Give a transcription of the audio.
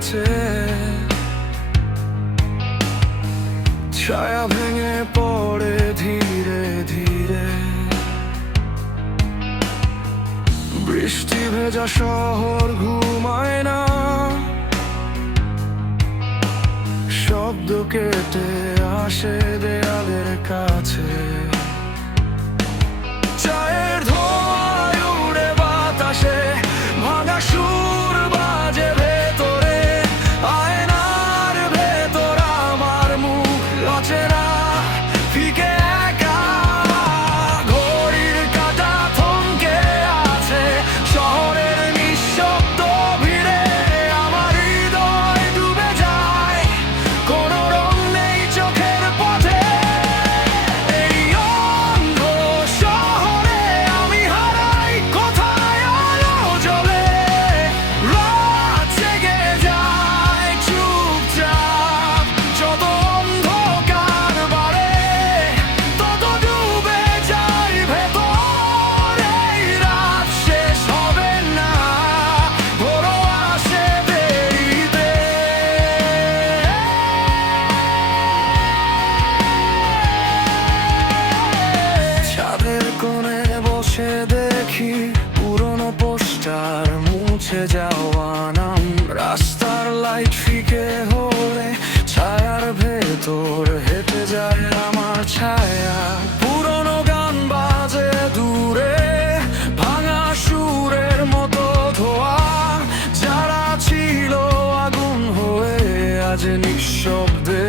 গেছে, ছায়া ভেঙে পড়ে ধীরে ধীরে। বৃষ্টি ভেজা শহর ঘুমায় না, শব্দ কেটে আসে দেয়ালের কাছে। চায়ের ধোঁয়ায় উড়ে বাতাসে, ভাঙা সুর বাজে ভেতরে। আয়নার ভেতর আমার মুখ অচেনা, ফিকে একা। ঘড়ির কাঁটা থমকে আছে শহরের নিঃশব্দ ভিড়ে। আমার হৃদয় ডুবে যায়, কোনো রং নেই চোখের পথে। এই অন্ধ শহরে আমি হারাই কোথায় আলো জ্বলে। রাত জেগে যায় চুপচাপ, যত অন্ধকার বাড়ে তত ডুবে যায় ভেতর। এই রাত শেষ হবে না, ভোরও আসে দেরিতে। ছাদের কোণে বসে দেখি পুরনো পোস্টার, মুছে যাওয়া নাম। রাস্তার লাইট ফিকে হলে ছায়ার ভেতর হেঁটে যায় আমার ছায়া। পুরনো গান বাজে দূরে, ভাঙা সুরের মতো ধোয়া। যারা ছিল আগুন হয়ে আজ নিঃশব্দে